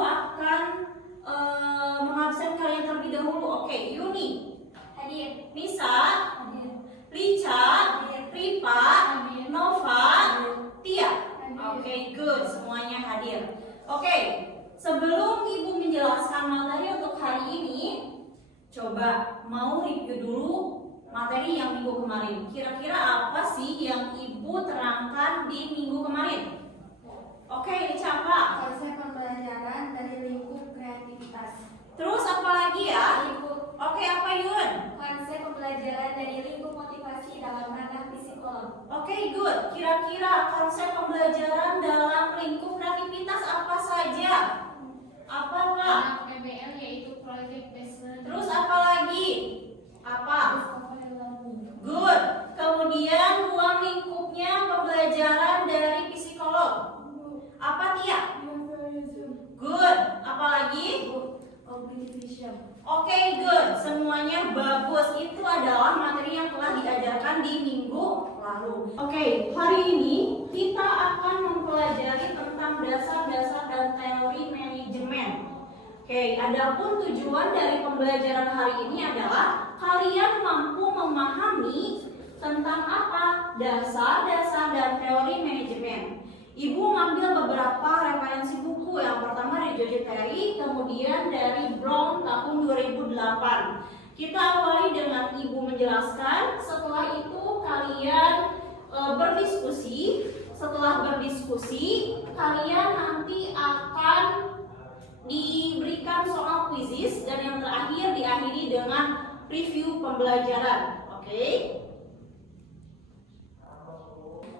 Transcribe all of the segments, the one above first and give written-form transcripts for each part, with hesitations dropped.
akan mengabsen kalian terlebih dahulu. Oke, Yuni, Hadir. Nisa, Hadir. Rica, Ripa, Hadir. Nova, Tia. Hadir. Oke, good, semuanya hadir. Oke, sebelum Ibu menjelaskan materi untuk hari ini, coba mau review dulu materi yang minggu kemarin. Kira-kira apa sih yang Ibu terangkan di minggu kemarin? Oke, Rica, apa? Konsep pembelajaran dari lingkup kreativitas. Terus apa lagi ya? Lingkup. Oke, apa Yun? Konsep pembelajaran dari lingkup motivasi dalam ranah psikolog. Oke, good. Kira-kira konsep pembelajaran dalam lingkup kreativitas apa saja? Apa, Pak? PBL yaitu project based learning. Terus apa lagi? Apa? Discovery learning. Good. Kemudian ruang lingkupnya pembelajaran dari psikolog. Apa, Tia? Good. Apa lagi? Cognitive vision. Oke, good. Semuanya bagus. Itu adalah materi yang telah diajarkan di minggu lalu. Oke, hari ini kita akan mempelajari tentang dasar-dasar dan teori manajemen. Oke, adapun tujuan dari pembelajaran hari ini adalah kalian mampu memahami tentang apa dasar-dasar dan teori manajemen. Ibu ngambil beberapa referensi buku. Yang pertama dari George Terry, kemudian dari Brown tahun 2008. Kita awali dengan Ibu menjelaskan, setelah itu kalian berdiskusi. Setelah berdiskusi, kalian nanti akan diberikan soal quizzes dan yang terakhir diakhiri dengan review pembelajaran. Oke?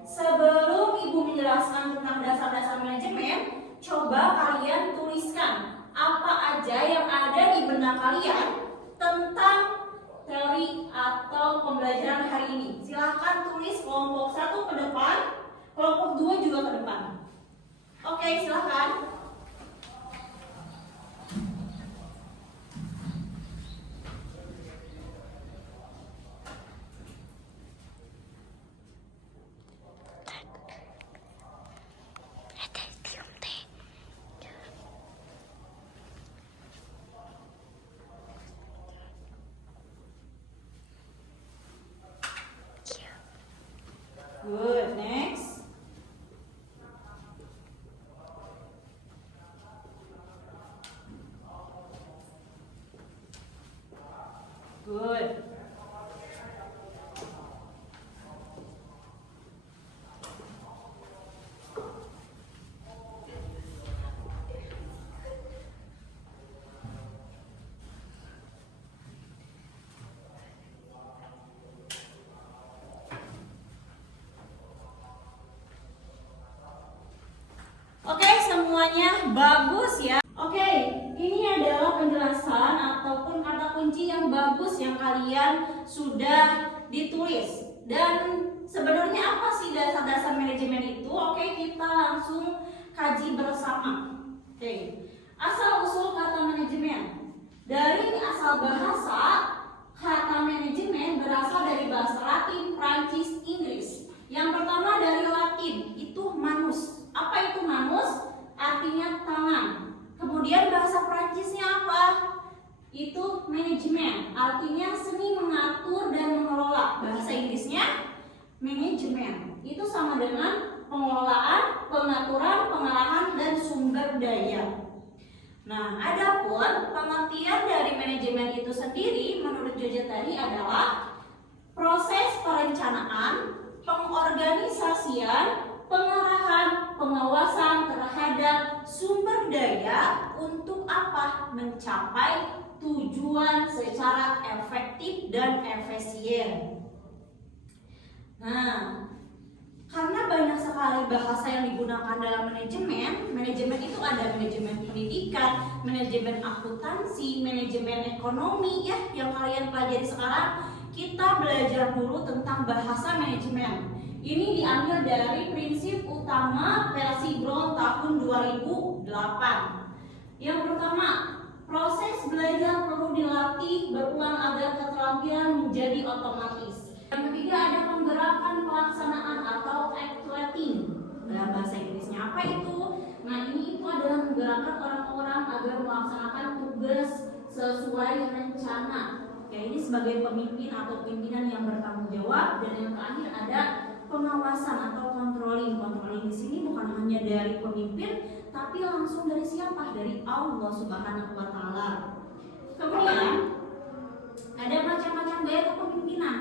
Sebelum Ibu menjelaskan tentang dasar-dasar manajemen, coba kalian tuliskan apa aja yang ada di benak kalian tentang teori atau pembelajaran hari ini. Silahkan tulis kelompok 1 ke depan, kelompok 2 juga ke depan. Oke, silahkan. Good, next. Good. Oke, semuanya bagus ya. Oke, ini adalah penjelasan ataupun kata kunci yang bagus yang kalian sudah ditulis. Dan sebenarnya apa sih dasar-dasar manajemen itu? Oke, kita langsung kaji bersama. Oke, asal-usul kata manajemen. Dari asal bahasa, kata manajemen berasal dari bahasa Latin, Prancis, Inggris. Yang pertama dari Latin, itu manus. Apa itu manus? Artinya tangan. Kemudian bahasa Prancisnya apa? Itu manajemen. Artinya seni mengatur dan mengelola. Bahasa Inggrisnya manajemen. Itu sama dengan pengelolaan, pengaturan, pengarahan, dan sumber daya. Nah, adapun pengertian dari manajemen itu sendiri menurut George Terry adalah proses perencanaan, pengorganisasian, pengarahan, pengawasan terhadap sumber daya untuk apa? Mencapai tujuan secara efektif dan efisien. Nah, karena banyak sekali bahasa yang digunakan dalam manajemen, manajemen itu ada manajemen pendidikan, manajemen akuntansi, manajemen ekonomi ya yang kalian pelajari sekarang. Kita belajar dulu tentang bahasa manajemen. Ini diambil dari prinsip utama versi Brown tahun 2008. Yang pertama, proses belajar perlu dilatih berulang agar keterampilan menjadi otomatis. Yang ketiga ada penggerakan pelaksanaan atau actuating. Dalam bahasa Inggrisnya apa itu? Nah, ini itu adalah menggerakkan menggerakkan orang-orang agar melaksanakan tugas sesuai rencana. Ya, ini sebagai pemimpin atau pimpinan yang bertanggung jawab. Dan yang terakhir ada pengawasan atau controlling. Controlling di sini bukan hanya dari pemimpin, tapi langsung dari siapa? Dari Allah Subhanahu wa taala. Kemudian ada macam-macam gaya kepemimpinan.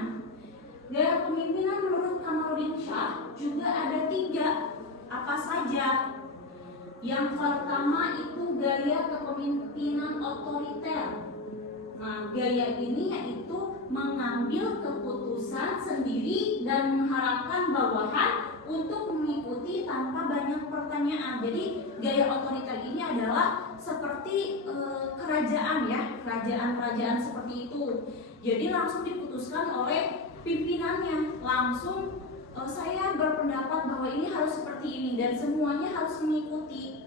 Gaya kepemimpinan menurut Kamaluddin Shah juga ada 3. Apa saja? Yang pertama itu gaya kepemimpinan otoriter. Nah, gaya ini yaitu mengambil keputusan sendiri dan mengharapkan bawahan untuk mengikuti tanpa banyak pertanyaan. Jadi gaya otoriter ini adalah seperti kerajaan ya, kerajaan-kerajaan seperti itu. Jadi langsung diputuskan oleh pimpinannya, langsung saya berpendapat bahwa ini harus seperti ini dan semuanya harus mengikuti.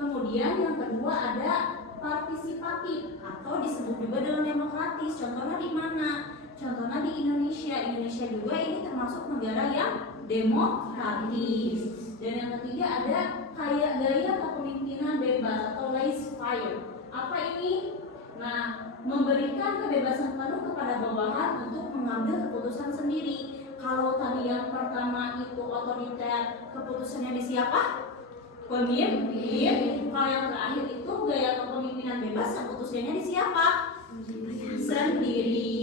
Kemudian yang kedua ada partisipatif atau disebut juga dengan demokratis. Contohnya di mana? Contohnya di Indonesia. Indonesia juga ini termasuk negara yang demokratis. Dan yang ketiga ada gaya kepemimpinan bebas atau laissez-faire. Apa ini? Nah, memberikan kebebasan penuh kepada bawahan untuk mengambil keputusan sendiri. Kalau tadi yang pertama itu otoriter, keputusannya di siapa? Pemimpin. Kalau yang terakhir itu gaya kepemimpinan bebas, keputusannya di siapa? Sendiri.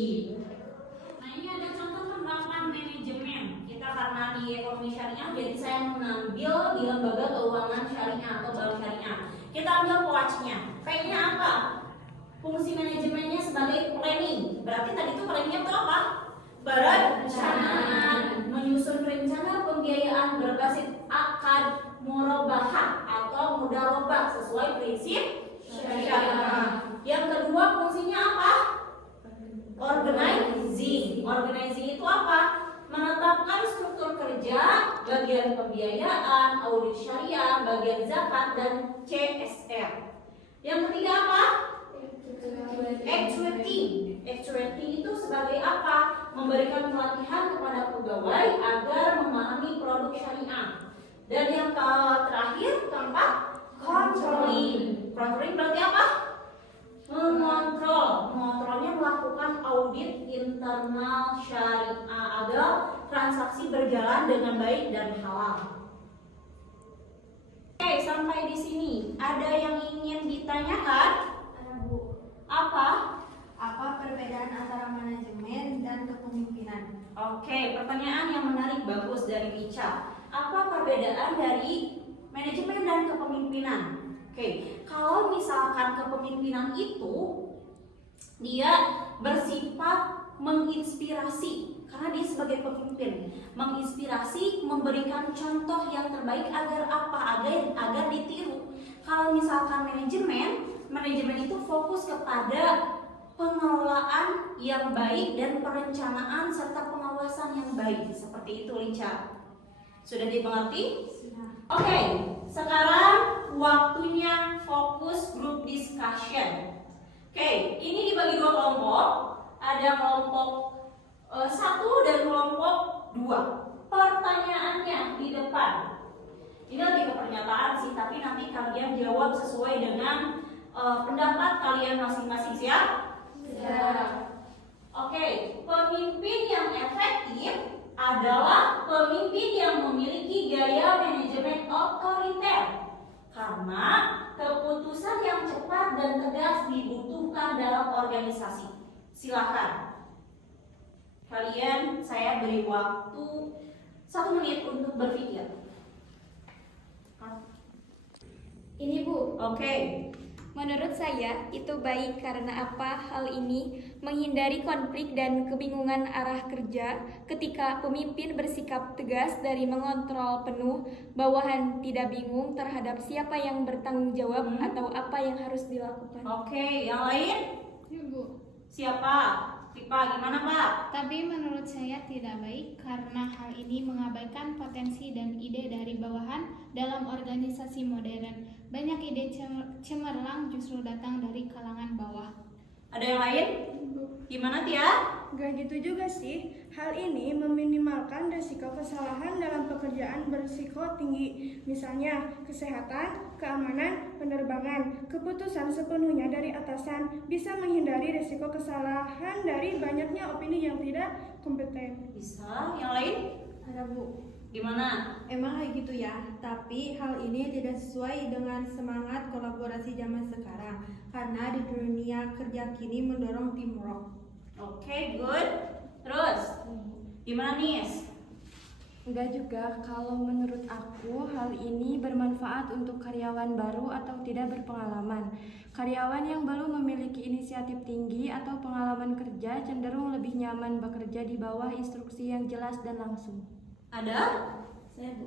Nah, ini ada contoh penerapan manajemen. Kita karena di ekonomi syariah, jadi saya mengambil di lembaga keuangan syariah atau bank syariah. Kita ambil POAC-nya. P-nya apa? Fungsi manajemennya sebagai planning. Berarti tadi itu planningnya itu apa? Perencanaan, menyusun rencana pembiayaan berbasis akad murabahah atau mudharabah sesuai prinsip syariah. Yang kedua fungsinya apa? Organizing. Organizing itu apa? Menetapkan struktur kerja, bagian pembiayaan, audit syariah, bagian zakat dan CSR. Yang ketiga apa? Actuating. Actuating itu sebagai apa? Memberikan pelatihan kepada pegawai agar memahami produk syariah. Dan yang terakhir, keempat, controlling. Controlling berarti apa? Mengontrol. Mengontrolnya melakukan audit internal syariah agar transaksi berjalan dengan baik dan halal. Oke, sampai di sini. Ada yang ingin ditanyakan? Apa? Apa perbedaan antara manajemen dan kepemimpinan? Oke, pertanyaan yang menarik, bagus dari Lica. Apa perbedaan dari manajemen dan kepemimpinan? Oke, kalau misalkan kepemimpinan itu dia bersifat menginspirasi, karena dia sebagai pemimpin, menginspirasi, memberikan contoh yang terbaik agar apa? Agar ditiru. Kalau misalkan manajemen itu fokus kepada pengelolaan yang baik dan perencanaan serta pengawasan yang baik. Seperti itu, Lica. Sudah dimengerti? Sudah. Oke, sekarang waktunya fokus group discussion. Oke, ini dibagi 2 kelompok. Ada kelompok 1 dan kelompok 2. Pertanyaannya di depan. Ini lebih ke pernyataan sih, tapi nanti kalian jawab sesuai dengan pendapat kalian masing-masing, siap? Oke, pemimpin yang efektif adalah pemimpin yang memiliki gaya manajemen otoriter karena keputusan yang cepat dan tegas dibutuhkan dalam organisasi. Silakan. Kalian saya beri waktu 1 menit untuk berpikir. Ini Bu. Oke. Menurut saya itu baik karena apa? Hal ini menghindari konflik dan kebingungan arah kerja ketika pemimpin bersikap tegas dari mengontrol penuh, bawahan tidak bingung terhadap siapa yang bertanggung jawab atau apa yang harus dilakukan. Oke, yang lain? Ya, Bu. Siapa? Tipa, gimana Pak? Tapi menurut saya tidak baik karena hal ini mengabaikan potensi dan ide dari bawahan dalam organisasi modern. Banyak ide cemerlang justru datang dari kalangan bawah. Ada yang lain? Gimana Tia? Gak gitu juga sih. Hal ini meminimalkan risiko kesalahan dalam pekerjaan pekerjaan berisiko tinggi, misalnya kesehatan, keamanan, penerbangan. Keputusan sepenuhnya dari atasan bisa menghindari risiko kesalahan dari banyaknya opini yang tidak kompeten. Bisa, yang lain? Ada Bu, Gimana? emang kayak gitu ya, tapi hal ini tidak sesuai dengan semangat kolaborasi zaman sekarang karena di dunia kerja kini mendorong teamwork. Oke, good. Terus, gimana Nis? Enggak juga, kalau menurut aku hal ini bermanfaat untuk karyawan baru atau tidak berpengalaman. Karyawan yang belum memiliki inisiatif tinggi atau pengalaman kerja cenderung lebih nyaman bekerja di bawah instruksi yang jelas dan langsung. Ada?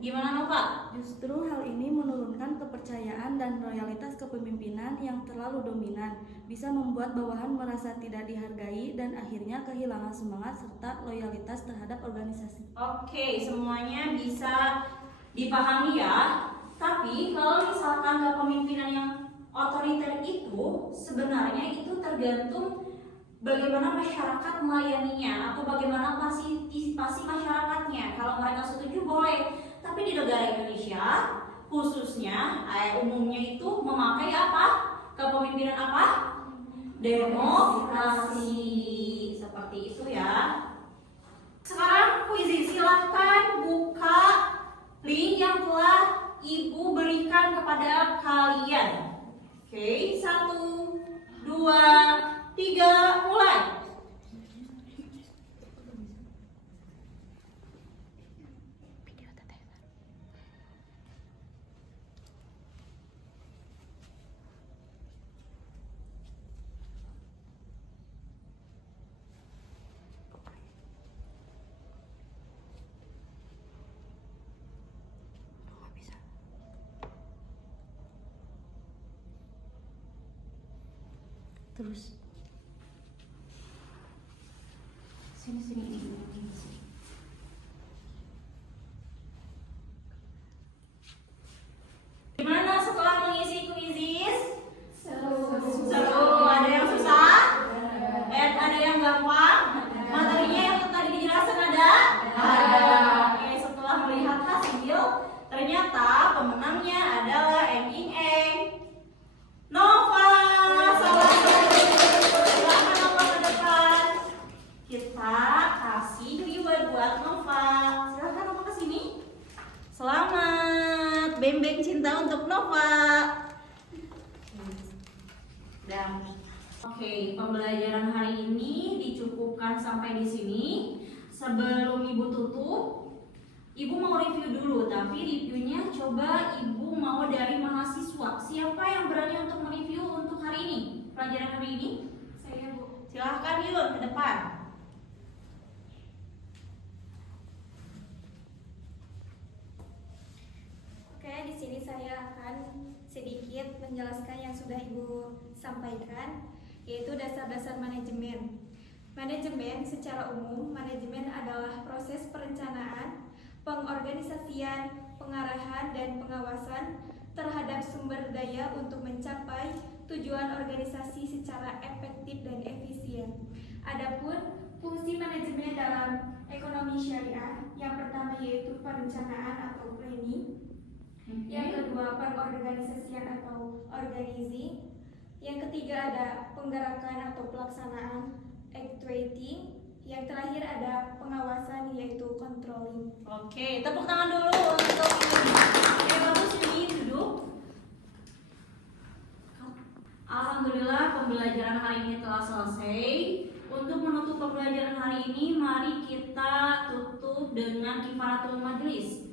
Gimana Nova? Justru hal ini menurunkan kepercayaan dan loyalitas kepemimpinan yang terlalu dominan, bisa membuat bawahan merasa tidak dihargai dan akhirnya kehilangan semangat serta loyalitas terhadap organisasi. Oke, semuanya bisa dipahami ya. Tapi kalau misalkan kepemimpinan yang otoriter itu, sebenarnya itu tergantung bagaimana masyarakat melayaninya atau bagaimana partisipasi masyarakatnya. Kalau mereka setuju boleh, tapi di negara Indonesia khususnya umumnya itu memakai apa? Kepemimpinan apa? Demokrasi. Seperti itu ya. Sekarang Puizi silahkan buka link yang telah Ibu berikan kepada kalian. Oke, 1, 2, 3, mulai. Terus Sini. Gimana setelah mengisi kuisis? Seru. Ada yang susah? Ada yang gampang? Materinya yang tadi dijelaskan ada? Oke, setelah melihat hasil, ternyata pemenangnya adalah Eng Nova. Salah satu. Silakan Nova ke depan. Kita kasih reward buat Nova. Silakan Nova ke sini. Selamat, beng-beng cinta untuk Nova. Oke, pembelajaran hari ini dicukupkan sampai di sini. Sebelum Ibu tutup, Ibu mau review dulu, tapi reviewnya coba Ibu mau dari mahasiswa. Siapa yang berani untuk mereview untuk hari ini? Pelajaran hari ini? Saya Bu. Silahkan Yun ke depan. Oke, di sini saya akan sedikit menjelaskan yang sudah Ibu sampaikan, yaitu dasar-dasar manajemen. Manajemen secara umum, manajemen adalah proses perencanaan, pengorganisasian, pengarahan, dan pengawasan terhadap sumber daya untuk mencapai tujuan organisasi secara efektif dan efisien. Adapun fungsi manajemen dalam ekonomi syariah, yang pertama yaitu perencanaan atau planning, yang kedua pengorganisasian atau organizing, yang ketiga ada penggerakan atau pelaksanaan, actuating, yang terakhir ada pengawasan yaitu controlling. Oke, tepuk tangan dulu untuk ini. Oke, bagus ini duduk. Alhamdulillah pembelajaran hari ini telah selesai. Untuk menutup pembelajaran hari ini, mari kita tutup dengan kifaratul majlis.